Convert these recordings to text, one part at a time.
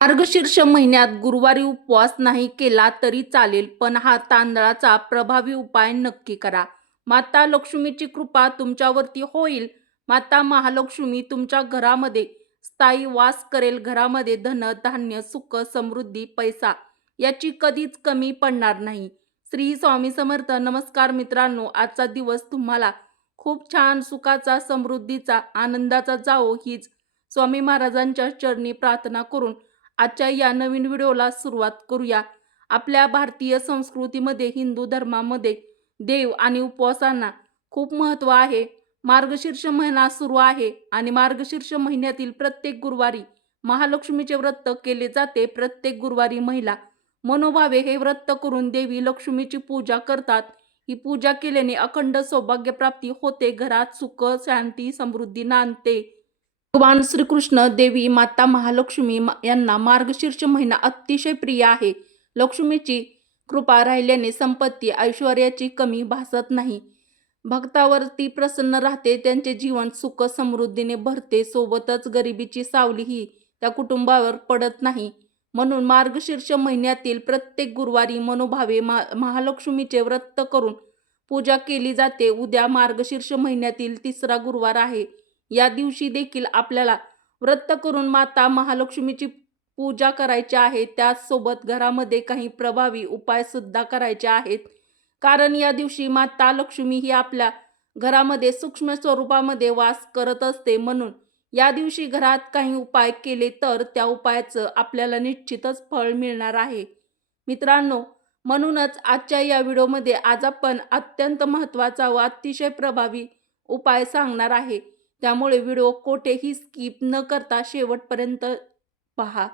मार्गशीर्ष महिन्यात गुरुवारी उपवास नाही केला तरी चालेल पण हा तांदळाचा प्रभावी उपाय नक्की करा. माता लक्ष्मीची कृपा तुमच्यावरती होईल. माता महालक्ष्मी तुमच्या घरामध्ये स्थायी वास करेल. घरामध्ये धन धान्य सुख समृद्धी पैसा याची कधीच कमी पडणार नाही. श्री स्वामी समर्थ नमस्कार मित्रांनो. आजचा दिवस तुम्हाला खूप छान सुखाचा समृद्धीचा आनंदाचा जावो हीच स्वामी महाराजांच्या चरणी प्रार्थना करून आजच्या या नवीन व्हिडिओला सुरुवात करूया. आपल्या भारतीय संस्कृतीमध्ये हिंदू धर्मामध्ये देव आणि उपवासांना खूप महत्त्व आहे. मार्गशीर्ष महिना सुरू आहे आणि मार्गशीर्ष महिन्यातील प्रत्येक गुरुवारी महालक्ष्मीचे व्रत केले जाते. प्रत्येक गुरुवारी महिला मनोभावे हे व्रत करून देवी लक्ष्मीची पूजा करतात. ही पूजा केल्याने अखंड सौभाग्यप्राप्ती होते. घरात सुख शांती समृद्धी नांदते. भगवान श्रीकृष्ण देवी माता महालक्ष्मी यांना मार्गशीर्ष महिना अतिशय प्रिय आहे. लक्ष्मीची कृपा राहिल्याने संपत्ती ऐश्वर्याची कमी भासत नाही. भक्तावर ती प्रसन्न राहते त्यांचे जीवन सुख समृद्धीने भरते सोबतच गरिबीची सावली ही त्या कुटुंबावर पडत नाही. म्हणून मार्गशीर्ष महिन्यातील प्रत्येक गुरुवारी मनोभावे मा महालक्ष्मीचे व्रत करून पूजा केली जाते. उद्या मार्गशीर्ष महिन्यातील तिसरा गुरुवार आहे. या दिवशी देखील आपल्याला व्रत करून माता महालक्ष्मीची पूजा करायची आहे. त्याचसोबत घरामध्ये काही प्रभावी उपायसुद्धा करायचे आहेत. कारण या दिवशी माता लक्ष्मी ही आपल्या घरामध्ये सूक्ष्म स्वरूपामध्ये वास करत असते. म्हणून या दिवशी घरात काही उपाय केले तर त्या उपायाचं आपल्याला निश्चितच फळ मिळणार आहे. मित्रांनो म्हणूनच आजच्या या व्हिडिओमध्ये आज आपण अत्यंत महत्त्वाचा व अतिशय प्रभावी उपाय सांगणार आहे. त्यामुळे व्हिडिओ कोठेही स्किप न करता शेवटपर्यंत पहा.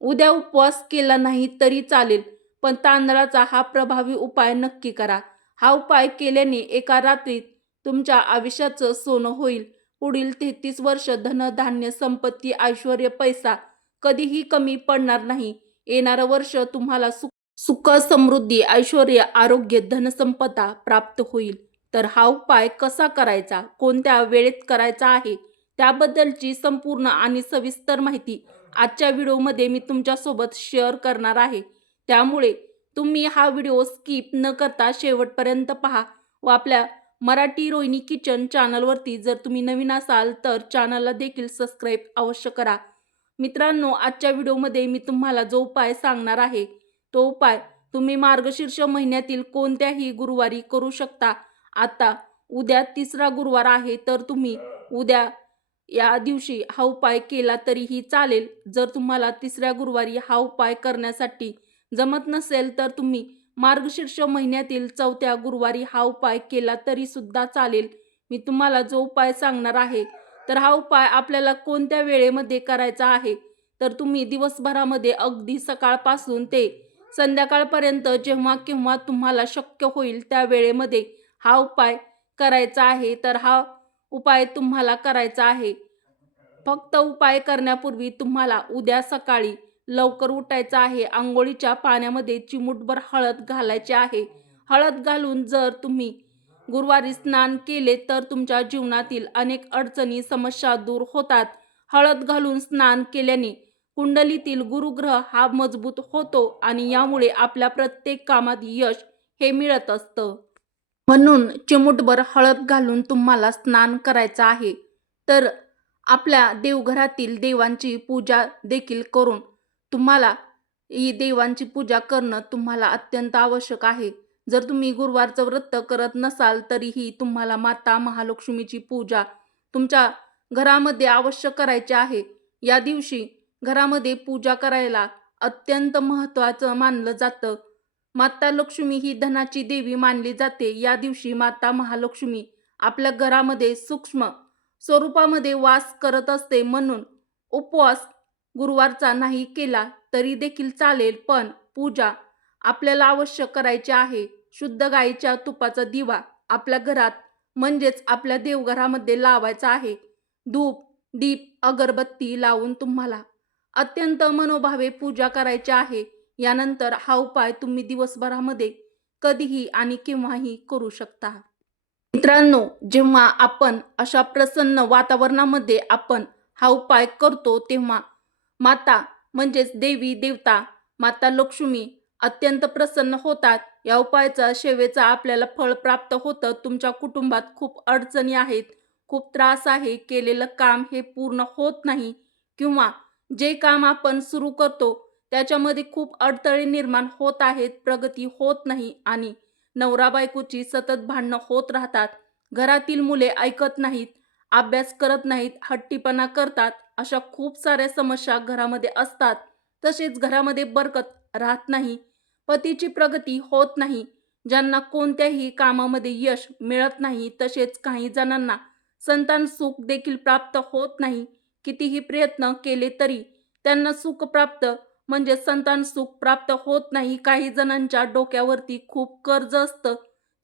उद्या उपवास केला नाही तरी चालेल पण तांदळाचा हा प्रभावी उपाय नक्की करा. हा उपाय केल्याने एका रात्रीत तुमच्या आयुष्याचं सोनं होईल. पुढील तेहतीस वर्ष धनधान्य संपत्ती ऐश्वर पैसा कधीही कमी पडणार नाही. येणारं वर्ष तुम्हाला सुख सुख समृद्धी ऐश्वर आरोग्य धनसंपदा प्राप्त होईल. तर हा उपाय कसा करायचा? कोणत्या वेळेत करायचा आहे? त्याबद्दलची संपूर्ण आणि सविस्तर माहिती आजच्या व्हिडिओमध्ये मी तुमच्यासोबत शेअर करणार आहे. त्यामुळे तुम्ही हा व्हिडिओ स्किप न करता शेवटपर्यंत पहा व आपल्या मराठी रोहिणी किचन चॅनलवरती जर तुम्ही नवीन असाल तर चॅनलला देखील सबस्क्राईब अवश्य करा. मित्रांनो आजच्या व्हिडिओमध्ये मी तुम्हाला जो उपाय सांगणार आहे तो उपाय तुम्ही मार्गशीर्ष महिन्यातील कोणत्याही गुरुवारी करू शकता. आता उद्या तिसरा गुरुवार आहे तर तुम्ही उद्या या दिवशी हा उपाय केला तरीही चालेल. जर तुम्हाला तिसऱ्या गुरुवारी हा उपाय करण्यासाठी जमत नसेल तर तुम्ही मार्गशीर्ष महिन्यातील चौथ्या गुरुवारी हा उपाय केला तरी सुद्धा चालेल. मी तुम्हाला जो उपाय सांगणार आहे तर हा उपाय आपल्याला कोणत्या वेळेमध्ये करायचा आहे? तर तुम्ही दिवसभरामध्ये अगदी सकाळपासून ते संध्याकाळपर्यंत जेव्हा केव्हा तुम्हाला शक्य होईल त्या वेळेमध्ये हा उपाय करायचा आहे तर हा उपाय तुम्हाला करायचा आहे. फक्त उपाय करण्यापूर्वी तुम्हाला उद्या सकाळी लवकर उठायचं आहे. आंघोळीच्या पाण्यामध्ये चिमूटभर हळद घालायची आहे. हळद घालून जर तुम्ही गुरुवारी स्नान केले तर तुमच्या जीवनातील अनेक अडचणी समस्या दूर होतात. हळद घालून स्नान केल्याने कुंडलीतील गुरुग्रह हा मजबूत होतो आणि यामुळे आपल्या प्रत्येक कामात यश हे मिळत असतं. म्हणून चिमूटभर हळद घालून तुम्हाला स्नान करायचं आहे. तर आपल्या देवघरातील देवांची पूजा देखील करून तुम्हाला ही देवांची पूजा करणं तुम्हाला अत्यंत आवश्यक आहे. जर तुम्ही गुरुवारचं व्रत करत नसाल तरीही तुम्हाला माता महालक्ष्मीची पूजा तुमच्या घरामध्ये अवश्य करायची आहे. या दिवशी घरामध्ये पूजा करायला अत्यंत महत्त्वाचं मानलं जातं. माता लक्ष्मी ही धनाची देवी मानली जाते. या दिवशी माता महालक्ष्मी आपल्या घरामध्ये सूक्ष्म स्वरूपामध्ये वास करत असते. म्हणून उपवास गुरुवारचा नाही केला तरी देखील चालेल पण पूजा आपल्याला अवश्य करायची आहे. शुद्ध गाईच्या तुपाचा दिवा आपल्या घरात म्हणजेच आपल्या देवघरामध्ये लावायचा आहे. धूप दीप अगरबत्ती लावून तुम्हाला अत्यंत मनोभावे पूजा करायची आहे. यानंतर हा उपाय तुम्ही दिवसभरामध्ये कधीही आणि केव्हाही करू शकता. मित्रांनो जेव्हा आपण अशा प्रसन्न वातावरणामध्ये आपण हा उपाय करतो तेव्हा माता म्हणजेच देवी देवता माता लक्ष्मी अत्यंत प्रसन्न होतात. या उपायाचा सेवेचा आपल्याला फळ प्राप्त होतं. तुमच्या कुटुंबात खूप अडचणी आहेत खूप त्रास आहे केलेलं काम हे पूर्ण होत नाही किंवा जे काम आपण सुरू करतो त्याच्यामध्ये खूप अडथळे निर्माण होत आहेत प्रगती होत नाही आणि नवरा बायकोची सतत भांडणं होत राहतात. घरातील मुले ऐकत नाहीत अभ्यास करत नाहीत हट्टीपणा करतात. अशा खूप साऱ्या समस्या घरामध्ये असतात. तसेच घरामध्ये बरकत राहत नाही. पतीची प्रगती होत नाही. ज्यांना कोणत्याही कामामध्ये यश मिळत नाही तसेच काही जणांना संतान सुख देखील प्राप्त होत नाही. कितीही प्रयत्न केले तरी त्यांना सुख प्राप्त म्हणजे संतान सुख प्राप्त होत नाही. काही जणांच्या डोक्यावरती खूप कर्ज असतं.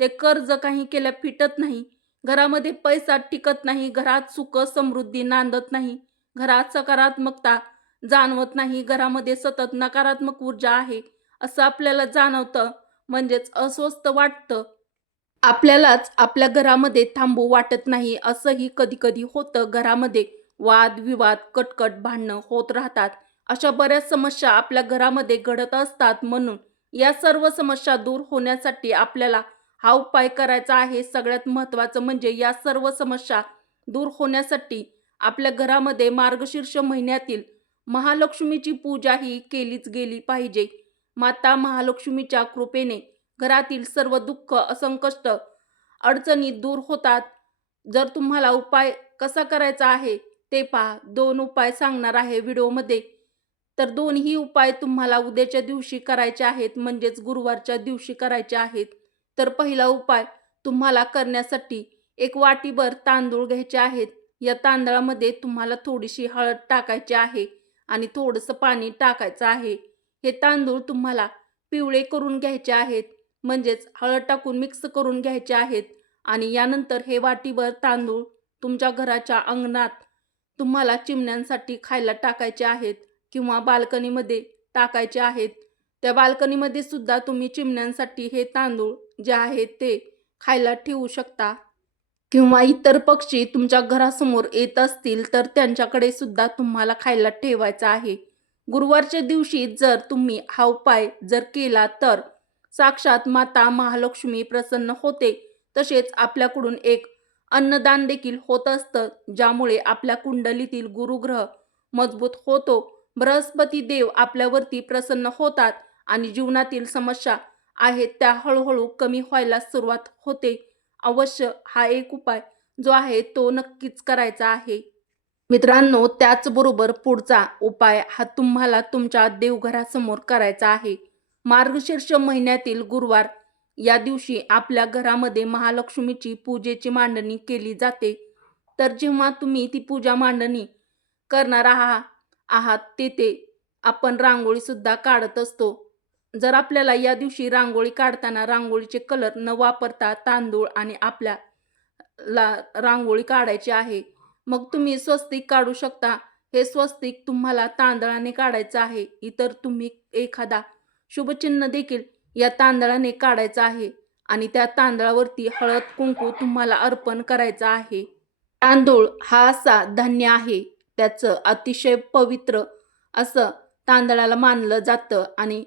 ते कर्ज काही केल्या फिटत नाही. घरामध्ये पैसा टिकत नाही. घरात सुख समृद्धी नांदत नाही. घरात सकारात्मकता जाणवत नाही. घरामध्ये सतत नकारात्मक ऊर्जा आहे असं आपल्याला जाणवतं. म्हणजेच अस्वस्थ वाटतं. आपल्यालाच आपल्या घरामध्ये थांबू वाटत नाही असंही कधी कधी होतं. घरामध्ये वाद विवाद कटकट भांडणं होत राहतात. अशा बऱ्याच समस्या आपल्या घरामध्ये घडत असतात म्हणून या सर्व समस्या दूर होण्यासाठी आपल्याला हा उपाय करायचा आहे. सगळ्यात महत्त्वाचं म्हणजे या सर्व समस्या दूर होण्यासाठी आपल्या घरामध्ये मार्गशीर्ष महिन्यातील महालक्ष्मीची पूजा ही केलीच गेली पाहिजे. माता महालक्ष्मीच्या कृपेने घरातील सर्व दुःख असंकष्ट अडचणी दूर होतात. जर तुम्हाला उपाय कसा करायचा आहे ते पहा. दोन उपाय सांगणार आहे. व्हिडिओमध्ये तर दोन्ही उपाय तुम्हाला उद्याच्या दिवशी करायचे आहेत म्हणजेच गुरुवारच्या दिवशी करायचे आहेत. तर पहिला उपाय तुम्हाला करण्यासाठी एक वाटीभर तांदूळ घ्यायचे आहेत. या तांदळामध्ये तुम्हाला थोडीशी हळद टाकायची आहे आणि थोडंसं पाणी टाकायचं आहे. हे तांदूळ तुम्हाला पिवळे करून घ्यायचे आहेत म्हणजेच हळद टाकून मिक्स करून घ्यायचे आहेत आणि यानंतर हे वाटीभर तांदूळ तुमच्या घराच्या अंगणात तुम्हाला चिमण्यांसाठी खायला टाकायचे आहेत. किंवा बाल्कनीमध्ये टाकायचे आहेत. त्या बाल्कनीमध्ये सुद्धा तुम्ही चिमण्यांसाठी हे तांदूळ जे आहेत ते खायला ठेवू शकता. किंवा इतर पक्षी तुमच्या घरासमोर येत असतील तर त्यांच्याकडे सुद्धा तुम्हाला खायला ठेवायचं आहे. गुरुवारच्या दिवशी जर तुम्ही हा उपाय जर केला तर साक्षात माता महालक्ष्मी प्रसन्न होते. तसेच आपल्याकडून एक अन्नदान देखील होत असतं ज्यामुळे आपल्या कुंडलीतील गुरुग्रह मजबूत होतो. बृहस्पती देव आपल्यावरती प्रसन्न होतात आणि जीवनातील समस्या आहेत त्या हळूहळू कमी व्हायला सुरुवात होते. अवश्य हा एक उपाय जो आहे तो नक्कीच करायचा आहे. मित्रांनो त्याचबरोबर पुढचा उपाय हा तुम्हाला तुमच्या देवघरासमोर करायचा आहे. मार्गशीर्ष महिन्यातील गुरुवार या दिवशी आपल्या घरामध्ये महालक्ष्मीची पूजेची मांडणी केली जाते. तर जेव्हा तुम्ही ती पूजा मांडणी करणार आहा आहात तेथे आपण रांगोळीसुद्धा काढत असतो. जर आपल्याला या दिवशी रांगोळी काढताना रांगोळीचे कलर न वापरता तांदूळ आणि आपल्या ला रांगोळी काढायची आहे मग तुम्ही स्वस्तिक काढू शकता. हे स्वस्तिक तुम्हाला तांदळाने काढायचं आहे. इतर तुम्ही एखादा शुभचिन्ह देखील या तांदळाने काढायचं आहे आणि त्या तांदळावरती हळद कुंकू तुम्हाला अर्पण करायचं आहे. तांदूळ हा असा धान्य आहे त्याचं अतिशय पवित्र असं तांदळाला मानलं जातं. आणि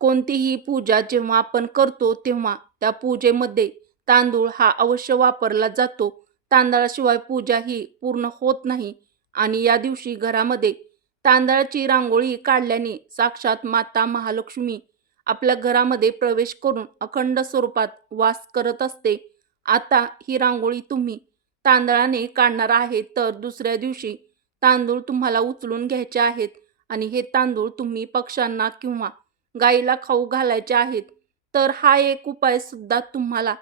कोणतीही पूजा जेव्हा आपण करतो तेव्हा त्या पूजेमध्ये तांदूळ हा अवश्य वापरला जातो. तांदळाशिवाय पूजा ही पूर्ण होत नाही. आणि या दिवशी घरामध्ये तांदळाची रांगोळी काढल्याने साक्षात माता महालक्ष्मी आपल्या घरामध्ये प्रवेश करून अखंड स्वरूपात वास करत असते. आता ही रांगोळी तुम्ही तांदळाने काढणार आहे तर दुसऱ्या दिवशी तांदूळ तुम्हाला उचलून घ्यायचे आहेत आणि हे तांदूळ तुम्ही पक्ष्यांना किंवा गाईला खाऊ घालायचे आहेत तर हा एक उपाय सुद्धा तुम्हाला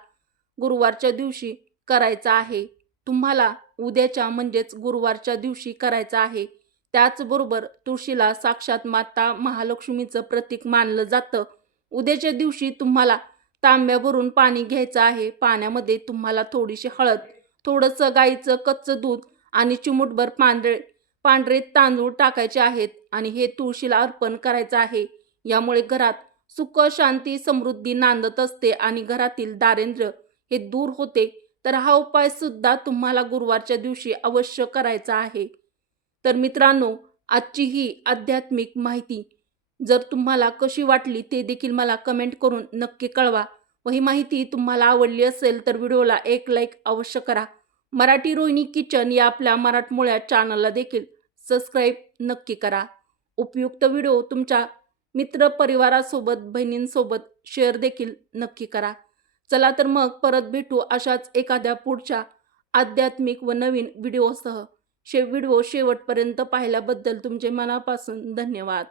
गुरुवारच्या दिवशी करायचा आहे. तुम्हाला उद्याच्या म्हणजेच गुरुवारच्या दिवशी करायचा आहे. त्याचबरोबर तुळशीला साक्षात माता महालक्ष्मीचं प्रतीक मानलं जातं. उद्याच्या दिवशी तुम्हाला तांब्यावरून पाणी घ्यायचं आहे. पाण्यामध्ये तुम्हाला थोडीशी हळद थोडंसं गाईचं कच्चं दूध आणि चिमूटभर पांढरे पांढरे तांदूळ टाकायचे आहेत आणि हे तुळशीला अर्पण करायचं आहे. यामुळे घरात सुख शांती समृद्धी नांदत असते आणि घरातील दारिद्र्य हे दूर होते. तर हा उपाय सुद्धा तुम्हाला गुरुवारच्या दिवशी अवश्य करायचा आहे. तर मित्रांनो आजची ही आध्यात्मिक माहिती जर तुम्हाला कशी वाटली ते देखील मला कमेंट करून नक्की कळवा व ही माहिती तुम्हाला आवडली असेल तर व्हिडिओला एक लाईक अवश्य करा. मराठी रोहिणी किचन या आपल्या मराठमोळ्या चॅनलला देखील सबस्क्राईब नक्की करा. उपयुक्त व्हिडिओ तुमच्या मित्रपरिवारासोबत बहिणींसोबत शेअर देखील नक्की करा. चला तर मग परत भेटू अशाच एखाद्या पुढच्या आध्यात्मिक व नवीन व्हिडिओसह शे व्हिडिओ शेवटपर्यंत पाहिल्याबद्दल तुमचे मनापासून धन्यवाद.